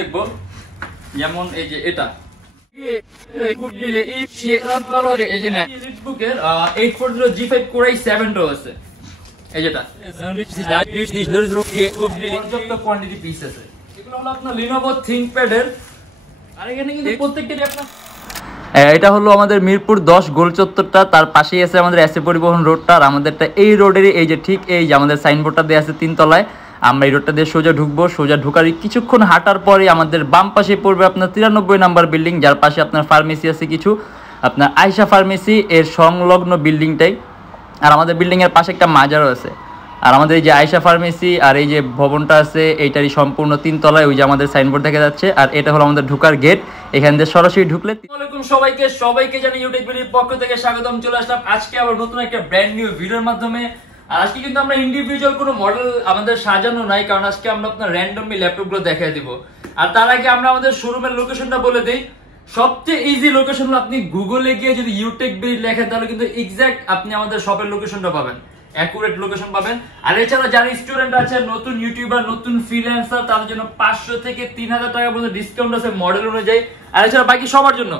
দেখবো যেমন এই যে এটা G5 Core i7 আছে এই যেটা পর্যাপ্ত কোয়ান্টিটি পিস আছে। এগুলো হলো আপনার Lenovo ThinkPad এর। আর এখানে কিন্তু প্রত্যেকটারই আপনার এটা হলো আমাদের মিরপুর 10 গোল চত্বরটা, তার পাশেই আছে আমাদের এসএ পরিবহন রোডটা। আর আমাদেরটা এই রোডেরই এই যে ঠিক এই যে আমাদের সাইনবোর্ডটা দেওয়া আছে 3 তলায়। আমরা এই রোডটা দিয়ে সোজা ঢুকবো, সোজা ঢুকার কিছুক্ষণ হাঁটার পরে আমাদের বাম পাশে পড়বে আপনার 93 নাম্বার বিল্ডিং, যার পাশে আপনার ফার্মেসি আছে কিছু, আপনার আয়শা ফার্মেসি এর সংলগ্ন বিল্ডিংটাই। আর আমাদের বিল্ডিংয়ের পাশে একটা মাজারও আছে। আর আমাদের এই যে আয়শা ফার্মেসি আর এই যে ভবনটা আছে এইটারই সম্পূর্ণ 3 তলায় ওই যে আমাদের সাইনবোর্ড দেখা যাচ্ছে। আর এটা হলো আমাদের ঢোকার গেট, এখান দিয়ে সরাসরি ঢুকলে। আসসালামু আলাইকুম সবাইকে জানি ইউটেকবিডির পক্ষ থেকে স্বাগতম। চলে আসলাম আজকে আবার নতুন একটা ব্র্যান্ড নিউ ভিডিওর মাধ্যমে। আর আজকে কিন্তু আমরা ইন্ডিভিজুয়াল কোনো মডেল আমাদের সাজানো নাই, কারণ আজকে আমরা আপনার র্যান্ডমলি ল্যাপটপগুলো দেখিয়ে দিব। আর তার আগে আমরা আমাদের শোরুমের লোকেশনটা বলে দিই। সবচেয়ে ইজি লোকেশন হলো আপনি গুগলে গিয়ে যদি ইউটেকবিডি লেখেন তাহলে কিন্তু এক্সাক্ট আপনি আমাদের শপের লোকেশনটা পাবেন, অ্যাকুরেট লোকেশন পাবেন। আর এছাড়া যারা স্টুডেন্ট আছে, নতুন ইউটিউবার, নতুন ফ্রিল্যান্সার, তাদের জন্য 500 থেকে 3000 টাকা পর্যন্ত ডিসকাউন্ট আছে মডেল অনুযায়ী। আর এছাড়া বাকি সবার জন্য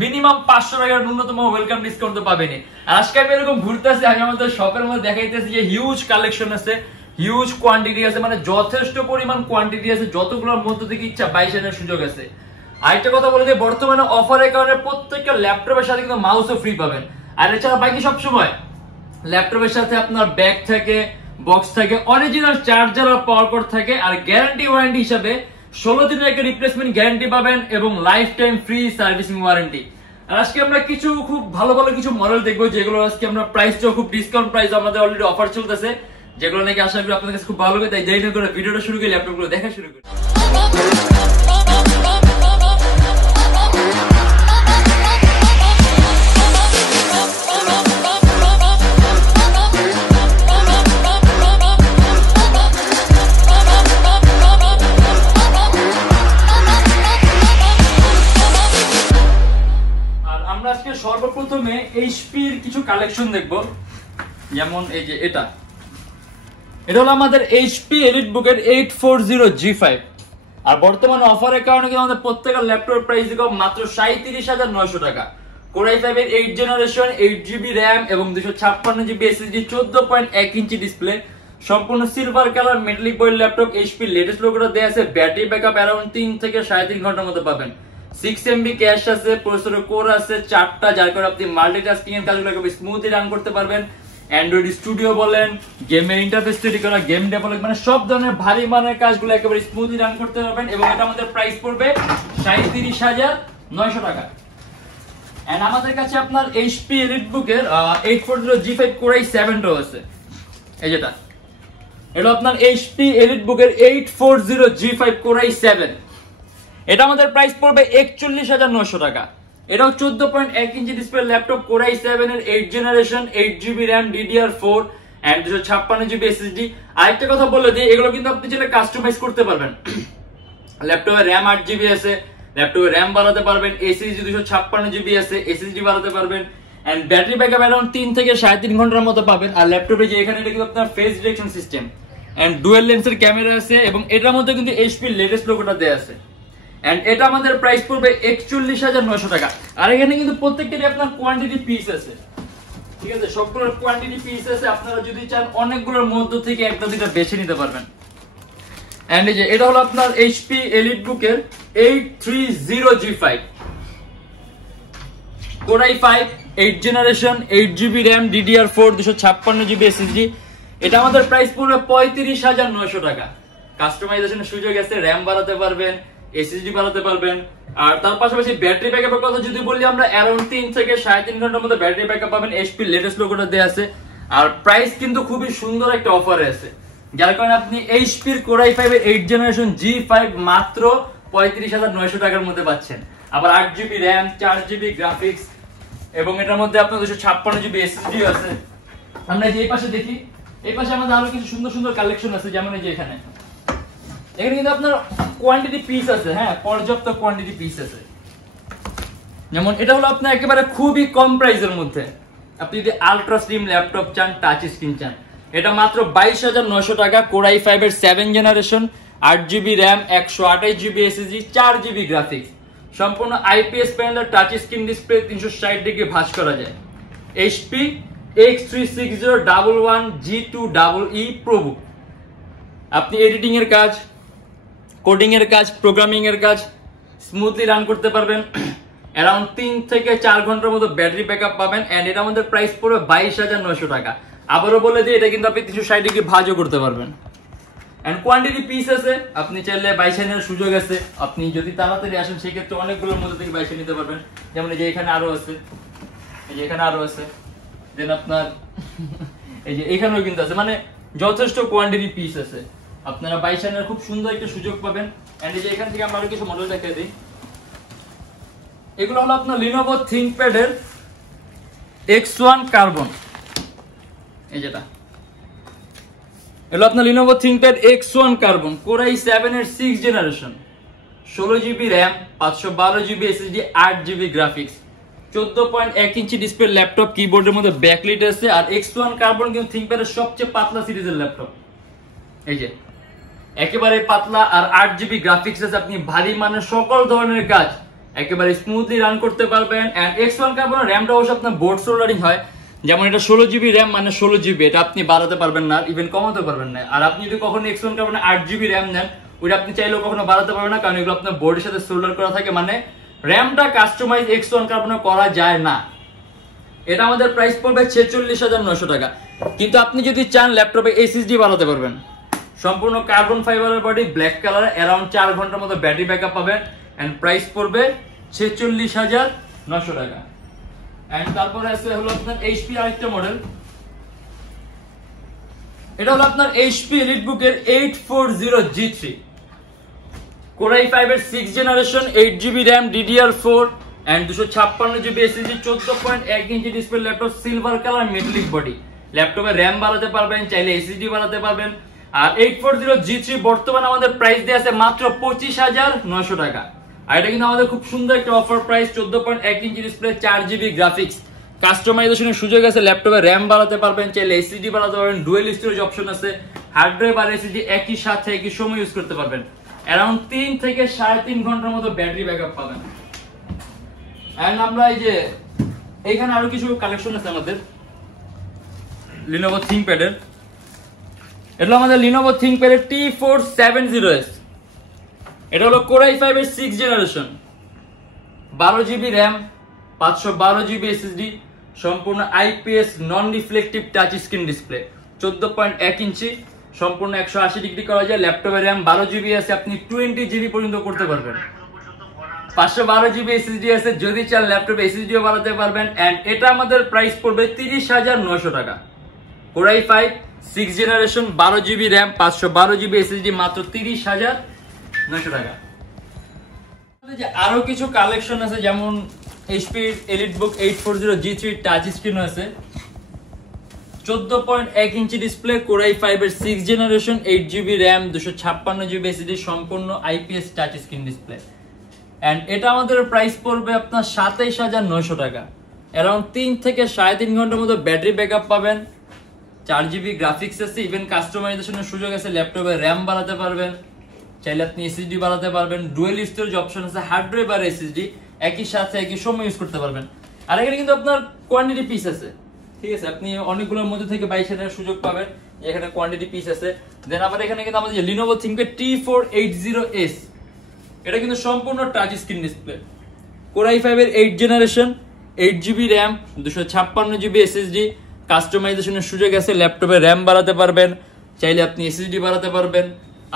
মিনিমাম 500 টাকার ন্যূনতম ওয়েলকাম ডিসকাউন্ট তো পাবেনি। আর আজকে আমি এরকম ঘুরতে আসি, আমি আমাদের শপের মধ্যে দেখাইতেছি যে হিউজ কালেকশন আছে, হিউজ কোয়ান্টিটি আছে, মানে যথেষ্ট পরিমাণ কোয়ান্টিটি আছে, যতগুলোর মধ্যে থেকে ইচ্ছা 22 এর সুযোগ আছে। আরেকটা কথা বলে দিই, বর্তমানে অফারের কারণে প্রত্যেকটা ল্যাপটপের সাথে কিন্তু মাউসও ফ্রি পাবেন। আর এছাড়া বাকি সব সময় ল্যাপটপের সাথে আপনার ব্যাগ থাকে, বক্স থাকে, অরিজিনাল চার্জার আর পাওয়ার কর্ড থাকে। আর গ্যারান্টি ওয়ারেন্টি হিসাবে 16 দিনের একটা রিপ্লেসমেন্ট গ্যারান্টি পাবেন এবং life time free servicing warranty. আর আজকে আমরা কিছু খুব ভালো ভালো কিছু মডেল দেখবো, যেগুলো আজকে আমরা প্রাইসটাও খুব ডিসকাউন্ট প্রাইস, আমাদের অলরেডি অফার চলতেছে, যেগুলো নাকি আশা করি আপনাদের কাছে খুব ভালো হবে। তাই দেরি না করে ভিডিওটা শুরু করি, ল্যাপটপগুলো দেখা শুরু করি। সর্বপ্রথমে এইচপির কিছু কালেকশন দেখবো, যেমন এই যে এটা হলো আমাদের এইচপি এলিটবুকের 840 G5। আর বর্তমানে অফারের কারণে কিন্তু আমাদের প্রত্যেকটা ল্যাপটপের প্রাইস দেখো মাত্র 37,900 টাকা। Core i5 এর 8 জেনারেশন, 8GB RAM এবং 256GB SSD, 14.1 ইঞ্চি ডিসপ্লে, সম্পূর্ণ সিলভার কালার মেটালিক বয়েল ল্যাপটপ। এইচপি লেটেস্ট লোগোটা দেয়া আছে। ব্যাটারি ব্যাকআপ অ্যারাউন্ড 3 থেকে 3.5 ঘন্টার মধ্যে পাবেন। 6MB ক্যাশ আছে, প্রসেসর কোর আছে 4টা, যার কারণে আপনি মাল্টিটাস্কিং এর কাজগুলো খুব স্মুথলি রান করতে পারবেন। অ্যান্ড্রয়েড স্টুডিও বলেন, গেমের ইন্টারফেস তৈরি করা, গেম ডেভেলপ, মানে সব ধরনের ভারী মানের কাজগুলো একেবারে স্মুথলি রান করতে পারবেন। এবং এটা আমাদের প্রাইস পড়বে 37,900 টাকা। এন্ড আমাদের কাছে আপনার এইচপি এলিটবুকের 840 G5 Core i7 আছে এই যেটা। এটা আপনার এইচপি এলিটবুকের 840 G5 Core i7। এটা আমাদের প্রাইস পড়বে 41,900 টাকা। এটাও 14.1 ইঞ্চি ডিসপ্লে ল্যাপটপ, Core i7 এর 8 generation, 8GB RAM, DDR4 and 256GB SSD। আরেকটা কথা বলে দিই, এগুলো কিন্তু আপনি চাইলে কাস্টমাইজ করতে পারবেন। ল্যাপটপে RAM 8GB আছে, ল্যাপটপে RAM বাড়াতে পারবেন, SSD 256GB আছে, SSD বাড়াতে পারবেন। এন্ড ব্যাটারি ব্যাকআপ अराउंड 3 থেকে 3.5 ঘন্টার মতো পাবেন। আর ল্যাপটপে যে এখানে এটা কিন্তু আপনার face detection system and dual লেন্সের ক্যামেরা আছে, এবং এটার মধ্যে কিন্তু এইচপি লেটেস্ট লোগোটা দেয়া আছে। এন্ড এটা আমাদের প্রাইস পড়বে 41,900 টাকা। আর এখানে কিন্তু প্রত্যেকটারই আপনার কোয়ান্টিটি পিস আছে, ঠিক আছে, সবগুলোর কোয়ান্টিটি পিস আছে। আপনারা যদি চান অনেকগুলোর মধ্যে থেকে একটা দুটো বেছে নিতে পারবেন। এন্ড এই যে এটা হলো আপনার এইচপি এলিটবুকের 830 G5 Core i5 8 generation, 8GB RAM, DDR4 256GB SSD। এটা আমাদের প্রাইস পড়বে 35,900 টাকা। কাস্টমাইজেশনের সুযোগ আছে, RAM বাড়াতে পারবেন, SSD বাড়াতে পারবেন। আর তার পাশাপাশি ব্যাটারি ব্যাকআপের কথা যদি বলি, আমরা অ্যারাউন্ড 3 থেকে 3.5 ঘন্টার মধ্যে ব্যাটারি ব্যাকআপ পাবেন। এইচপি লেটেস্ট লোগোটা দেয়া আছে। আর প্রাইস কিন্তু খুবই সুন্দর একটা অফারে আছে, যার কারণে আপনি এইচপির Core i5 এর 8 জেনারেশন G5 মাত্র 35,900 টাকার মধ্যে পাচ্ছেন। আবার 8GB RAM, 4GB গ্রাফিক্স, এবং এটার মধ্যে আপনার 256GB SSD আছে। আমরা যে এই পাশে দেখি, এই পাশে আমাদের আরো কিছু সুন্দর সুন্দর কালেকশন আছে, যেমন এই যে এখানে কিন্তু আপনার কোয়ান্টিটি পিস আছে, হ্যাঁ, পর্যাপ্ত কোয়ান্টিটি পিস আছে। যেমন এটা হলো আপনার একেবারে খুবই কম প্রাইসের মধ্যে, আপনি যদি আলট্রা স্লিম ল্যাপটপ চান, টাচ স্ক্রিন চান, এটা মাত্র 22,900 টাকা। Core i5 এর 7 generation, 8GB RAM, 128GB SSD, 4GB graphics, সম্পূর্ণ IPS প্যানেলের টাচ স্ক্রিন ডিসপ্লে, 360 ডিগ্রি ভাঁজ করা যায়। HP X36011G2EE ProBook. আপনি এডিটিং এর কাজ, কোডিং এর কাজ, প্রোগ্রামিং এর কাজ স্মুথলি রান করতে পারবেন। অ্যারাউন্ড 3 থেকে 4 ঘন্টার মতো ব্যাটারি ব্যাকআপ পাবেন। এন্ড এটা আমাদের প্রাইস পড়বে 22,900 টাকা। আবারও বলে দিই, এটা কিন্তু আপনি 360 ডিগ্রি ভাঁজও করতে পারবেন। এন্ড কোয়ান্টিটি পিস আছে, আপনি চাইলে 22 নেওয়ার সুযোগ আছে। আপনি যদি তাড়াতাড়ি আসেন সেক্ষেত্রে অনেকগুলোর মধ্যে থেকে 22 নিতে পারবেন। যেমন এই যে এখানে আরো আছে, এই যে এখানে আরো আছে, দেন আপনার এই যে এখানেও কিন্তু আছে, মানে যথেষ্ট কোয়ান্টিটি পিস আছে। আপনারা 22 নেওয়ার খুব সুন্দর একটা সুযোগ পাবেন। এন্ড এই যে এখান থেকে আমরা আরো কিছু মডেল দেখিয়ে দিই। এগুলো হলো আপনার লিনোভো থিংকপ্যাড এর X1 কার্বন। এই যেটা এলো আপনার Lenovo ThinkPad X1 carbon, core i7 এর 6th generation, 16GB RAM, 512GB SSD, 8GB graphics, 14.1 ইঞ্চি ডিসপ্লে ল্যাপটপ, কিবোর্ডের মধ্যে ব্যাকলিট আছে। আর X1 কার্বন কিন্তু থিংকপ্যাডের সবচেয়ে পাতলা সিরিজের ল্যাপটপ। এই যে একেবারে পাতলা আর 8GB গ্রাফিক্স আছে। আপনি ভারী মানের সকল ধরনের কাজ একেবারে স্মুথলি রান করতে পারবেন। এন্ড X1 কার্বন র্যামটা অবশ্য আপনার বোর্ড সোল্ডারিং হয়, যেমন এটা 16GB RAM মানে 16GB, এটা আপনি বাড়াতে পারবেন না, ইভেন কমাতে পারবেন না। আর আপনি যদি কখনো X1 কার্বন 8GB RAM নেন, ওইটা আপনি চাইলেও কখনো বাড়াতে পারবেন না, কারণ এগুলো আপনার বোর্ডের সাথে সোল্ডার করা থাকে, মানে র্যামটা কাস্টমাইজ X1 কার্বনে করা যায় না। এটা আমাদের প্রাইস পড়বে 46,900 টাকা। কিন্তু আপনি যদি চান ল্যাপটপে SSD বাড়াতে পারবেন। সম্পূর্ণ কার্বন ফাইবারের বডি, ব্ল্যাক কালার, অ্যারাউন্ড 4 ঘন্টার মতো ব্যাটারি ব্যাকআপ পাবেন। এন্ড প্রাইস পড়বে 46,900 টাকা। এন্ড তারপরে আছে হলো আপনার HP আরেকটা মডেল। এটা হলো আপনার HP EliteBook এর 840G3, কোর i5 এর 6th generation, 8GB RAM, DDR4 and 256GB SSD, 14.1 ইঞ্চি display laptop, silver colour, metallic body. ল্যাপটপে RAM বাড়াতে পারবেন, চাইলে SSD বাড়াতে পারবেন। আর 840G3 বর্তমানে আমাদের প্রাইস দেয়া আছে মাত্র 25,900 টাকা। আর এটা কিন্তু আমাদের খুব সুন্দর একটা অফার প্রাইস, 14.1 ইঞ্চি ডিসপ্লে, 4GB গ্রাফিক্স, কাস্টমাইজেশনের সুযোগ আছে। ল্যাপটপে RAM বাড়াতে পারবেন, চাইলে SSD বাড়াতে পারবেন, ডুয়েল স্টোরেজ অপশন আছে। হার্ড ড্রাইভ আর SSD একই সাথে একই সময় ইউজ করতে পারবেন। অ্যারাউন্ড 3 থেকে 3.5 ঘন্টার মতো ব্যাটারি ব্যাকআপ পাবেন। এন্ড আমরা এই যে এখানে আরো কিছু কালেকশন আছে আমাদের লিনোভো থিংকপ্যাড এর। এটা আমাদের লিনোভো থিংকপ্যাড এর T470S। এটা হলো কোর i5 এর 6th generation, 12GB RAM, 512GB SSD, সম্পূর্ণ IPS non reflective touch screen display, 14.1 ইঞ্চি, সম্পূর্ণ 180 ডিগ্রি করা যায়। ল্যাপটপের RAM 12GB আছে, আপনি 20GB পর্যন্ত করতে পারবেন। 512GB SSD আছে, যদি চান ল্যাপটপে SSDও বাড়াতে পারবেন। এন্ড এটা আমাদের প্রাইস পড়বে 30,900 টাকা। Core i5 6th generation, 12GB RAM, 512GB SSD, মাত্র 30,900 টাকা। আরো কিছু কালেকশন আছে, যেমন HP EliteBook 840G3 touch screen আছে, 14.1 ইঞ্চি ডিসপ্লে, কোর i5 এর 6th generation, 8GB RAM, 256GB SSD, সম্পূর্ণ IPS touch screen display. And এটা আমাদের প্রাইস পড়বে আপনার 27,900 টাকা। অ্যারাউন্ড 3 থেকে 3.5 ঘন্টার মতো ব্যাটারি ব্যাকআপ পাবেন, 4GB গ্রাফিক্স আছে, ইভেন কাস্টমাইজেশনের সুযোগ আছে। ল্যাপটপে RAM বাড়াতে পারবেন, চাইলে আপনি SSD বাড়াতে পারবেন, ডুয়েল স্টোরেজ অপশন আছে, হার্ড ড্রাইভ আর SSD একই সাথে একই সময় ইউজ করতে পারবেন। আর এখানে কিন্তু আপনার কোয়ান্টিটি পিস আছে, ঠিক আছে, আপনি অনেকগুলোর মধ্যে থেকে 22 এর সুযোগ পাবেন। এখানে কোয়ান্টিটি পিস আছে। দেন আবার এখানে কিন্তু আমাদের লিনোভো থিংকপ্যাড T480S, এটা কিন্তু সম্পূর্ণ touch screen display, core i5 এর 8th generation, 8GB RAM, 256GB SSD, কাস্টমাইজেশনের সুযোগ আছে। ল্যাপটপে RAM বাড়াতে পারবেন, চাইলে আপনি SSD বাড়াতে পারবেন।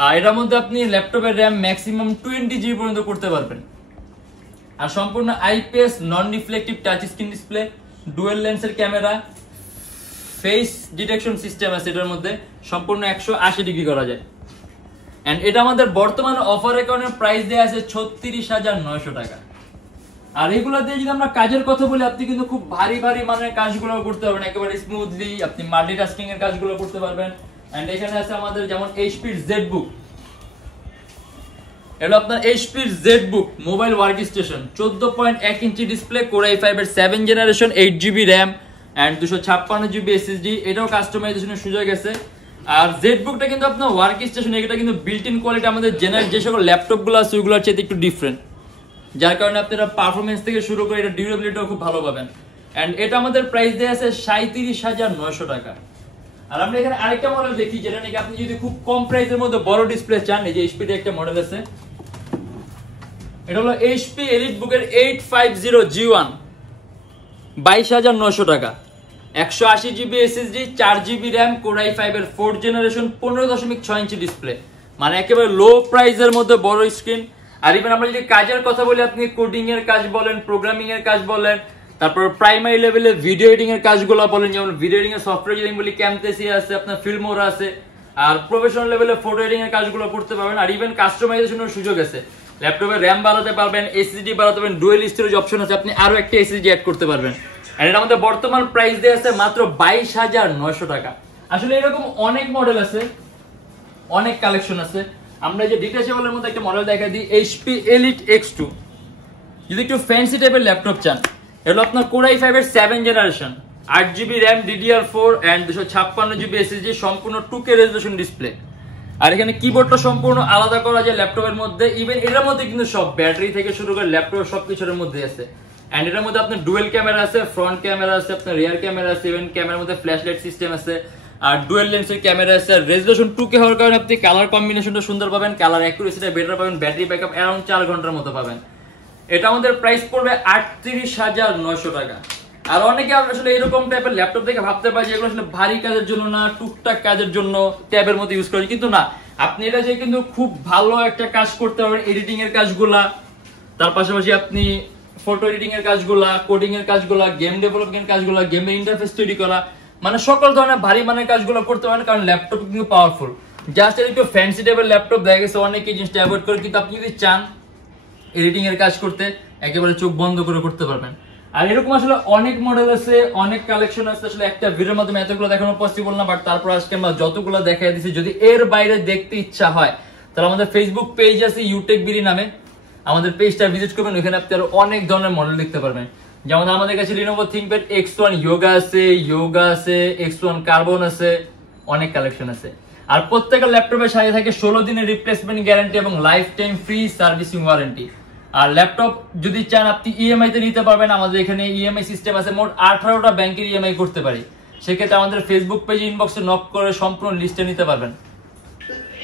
আর এটার মধ্যে আপনি ল্যাপটপের RAM ম্যাক্সিমাম 20GB পর্যন্ত করতে পারবেন। আর সম্পূর্ণ IPS non reflective touch screen display, dual লেন্সের ক্যামেরা, ফেস ডিটেকশন সিস্টেম আছে এটার মধ্যে, সম্পূর্ণ 180 ডিগ্রি করা যায়। এন্ড এটা আমাদের বর্তমানে অফারের কারণে প্রাইস দেয়া আছে 36,900 টাকা। আর এগুলো দিয়ে যদি আমরা কাজের কথা বলি, আপনি কিন্তু খুব ভারী মানের কাজগুলো করতে পারবেন একেবারে স্মুথলি, আপনি মাল্টিটাস্কিং এর কাজগুলো করতে পারবেন। এন্ড এখানে আছে আমাদের যেমন HP ZBook, এটা আপনার HP ZBook mobile work station, 14.1 ইঞ্চি ডিসপ্লে, কোর i5 এর 7th generation, 8GB RAM and 256GB SSD, এটাও কাস্টমাইজেশনের সুযোগ আছে। আর জেটবুকটা কিন্তু আপনার ওয়ার্ক স্টেশন, এটা কিন্তু বিল্ট ইন কোয়ালিটি আমাদের জেনারেল যে সকল ল্যাপটপগুলো আছে ওইগুলোর চেয়ে একটু ডিফারেন্ট, যার কারণে আপনারা পারফরমেন্স থেকে শুরু করে এটা ডিউরেবিলিটিও খুব ভালো পাবেন। এন্ড এটা আমাদের প্রাইস দেয়া আছে 37,900 টাকা। আর আমরা এখানে আরেকটা মডেল দেখি যেটা নাকি আপনি যদি খুব কম প্রাইসের মধ্যে বড় ডিসপ্লে চান, এই যে এইচপি একটা মডেল আছে, এটা হলো এইচপি এলিটবুক এর 850G1, 22,900 টাকা, 180 GB SSD, 4 GB RAM, Core i5 এর 4th জেনারেশন, 15.6 ইঞ্চি ডিসপ্লে, মানে একেবারে লো প্রাইসের মধ্যে বড় স্ক্রিন। আর ইভেন আমরা যদি কাজের কথা বলি, আপনি কোডিং এর কাজ বলেন, প্রোগ্রামিং এর কাজ বলেন, তারপর প্রাইমারি লেভেলে ভিডিও এডিটিং এর কাজগুলো বলেন, যেমন ভিডিও এডিটিং এর সফটওয়্যার যদি বলি ক্যামটেসি আছে, আপনার ফিল্মোরা আছে, আর প্রফেশনাল লেভেলে ফটো এডিটিং এর কাজগুলো করতে পারবেন। আর ইভেন কাস্টমাইজেশনের সুযোগ আছে, ল্যাপটপে র্যাম বাড়াতে পারবেন, এসএসডি বাড়াতে পারবেন, ডুয়েল স্টোরেজ অপশন আছে, আপনি আরো একটা এসএসডি অ্যাড করতে পারবেন। আর এটা আমাদের বর্তমান প্রাইস দেয়া আছে মাত্র 22,900 টাকা। আসলে এরকম অনেক মডেল আছে, অনেক কালেকশন আছে। আমরা যে ডিটেচেবলের মধ্যে একটা মডেল দেখা দিই, এইচপি এলিট X2, যদি একটু ফ্যান্সি টাইপের ল্যাপটপ চান, এগুলো আপনার Core i5 এর 7th generation, 8 GB RAM, DDR4 and 256 GB SSD, সম্পূর্ণ 2K রেজোলিউশন ডিসপ্লে। আর এখানে কিবোর্ডটা সম্পূর্ণ আলাদা করা যায় ল্যাপটপের মধ্যে। ইভেন এর মধ্যে কিন্তু সব ব্যাটারি থেকে শুরু করে ল্যাপটপ সবকিছুর মধ্যে আছে। এন্ড এর মধ্যে আপনার ডুয়েল ক্যামেরা আছে, ফ্রন্ট ক্যামেরা আছে, আপনার রিয়ার ক্যামেরা আছে, ইভেন ক্যামেরার মধ্যে ফ্ল্যাশ লাইট সিস্টেম আছে, আর ডুয়েল লেন্সের ক্যামেরা আছে। আর রেজোলিউশন 2K হওয়ার কারণে আপনি কালার কম্বিনেশনটা সুন্দর পাবেন, কালার অ্যাকুরেসিটা বেটার পাবেন, ব্যাটারি ব্যাকআপ অ্যারাউন্ড 4 ঘন্টার মতো পাবেন। এটা আমাদের প্রাইস পড়বে 38,900 টাকা। আর অনেকে আসলে এরকম টাইপের ল্যাপটপ দেখে ভাবতে পারে যে এগুলো আসলে ভারী কাজের জন্য না, টুকটাক কাজের জন্য ট্যাবের মতো ইউজ করেন, কিন্তু না, আপনি এটা যে কিন্তু খুব ভালো একটা কাজ করতে পারবেন, এডিটিং এর কাজগুলা, তার পাশাপাশি আপনি ফটো এডিটিং এর কাজগুলা, কোডিং এর কাজগুলা, গেম ডেভেলপমেন্ট কাজগুলা, গেমের ইন্টারফেস তৈরি করা, মানে সকল ধরনের ভারী মানের কাজগুলো করতে পারেন, কারণ ল্যাপটপ কিন্তু পাওয়ারফুল। জাস্ট একটু ফ্যান্সি টাইপের ল্যাপটপ দেখা গেছে অনেকে জিনিসটা অ্যাভয়েড করে, কিন্তু আপনি যদি চান এডিটিং এর কাজ করতে, একেবারে চোখ বন্ধ করে করতে পারবেন। আর এরকম আসলে অনেক মডেল আছে, অনেক কালেকশন আছে, আসলে একটা ভিডিওর মাধ্যমে এতগুলো দেখানো পসিবল না, বাট তারপর আজকে আমরা যতগুলো দেখাই দিচ্ছি। যদি এর বাইরে দেখতে ইচ্ছা হয় তাহলে আমাদের ফেসবুক পেজ আছে Youtechbd নামে, আমাদের পেজটা ভিজিট করবেন, ওখানে আপনি আরো অনেক ধরনের মডেল দেখতে পারবেন। যেমন আমাদের কাছে Lenovo ThinkPad X1 Yoga আছে, X1 Carbon আছে, অনেক কালেকশন আছে। আর প্রত্যেকটা ল্যাপটপের সাথে থাকে 16 দিনের রিপ্লেসমেন্ট গ্যারান্টি এবং life time free servicing warranty. আর ল্যাপটপ যদি চান আপনি ইএমআই তে নিতে পারবেন, আমাদের এখানে ইএমআই সিস্টেম আছে, মোট 18টা ব্যাংকের ইএমআই করতে পারি। সেক্ষেত্রে আমাদের ফেসবুক পেজে ইনবক্সে নক করে সম্পূর্ণ লিস্টে নিতে পারবেন।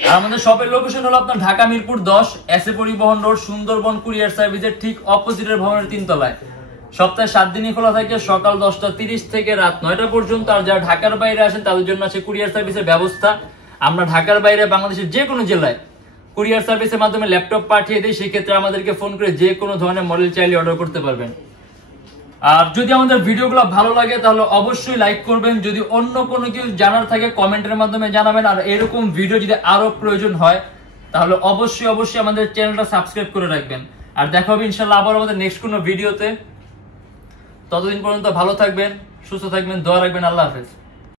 আর আমাদের শপের লোকেশন হলো আপনার ঢাকা মিরপুর 10, এসএ পরিবহন রোড, সুন্দরবন কুরিয়ার সার্ভিসের ঠিক অপোজিটের ভবনের 3 তলায়। সপ্তাহে 7 দিনই খোলা থাকে, সকাল 10টা 30 থেকে রাত 9টা পর্যন্ত। আর যারা ঢাকার বাইরে আসেন তাদের জন্য আছে কুরিয়ার সার্ভিসের ব্যবস্থা। আমরা ঢাকার বাইরে বাংলাদেশের যে কোনো জেলায় কুরিয়ার সার্ভিসের মাধ্যমে ল্যাপটপ পাঠিয়ে দিই, সেক্ষেত্রে আমাদেরকে ফোন করে যে কোনো ধরনের মডেল চাইলে অর্ডার করতে পারবেন। আর যদি আমাদের ভিডিওগুলো ভালো লাগে তাহলে অবশ্যই লাইক করবেন। যদি অন্য কোনো কিছু জানার থাকে কমেন্টের মাধ্যমে জানাবেন। আর এরকম ভিডিও যদি আরো প্রয়োজন হয় তাহলে অবশ্যই আমাদের চ্যানেলটা সাবস্ক্রাইব করে রাখবেন। আর দেখা হবে ইনশাআল্লাহ আবার আমাদের নেক্সট কোনো ভিডিওতে। ততদিন পর্যন্ত ভালো থাকবেন, সুস্থ থাকবেন, দোয়া রাখবেন। আল্লাহ হাফেজ।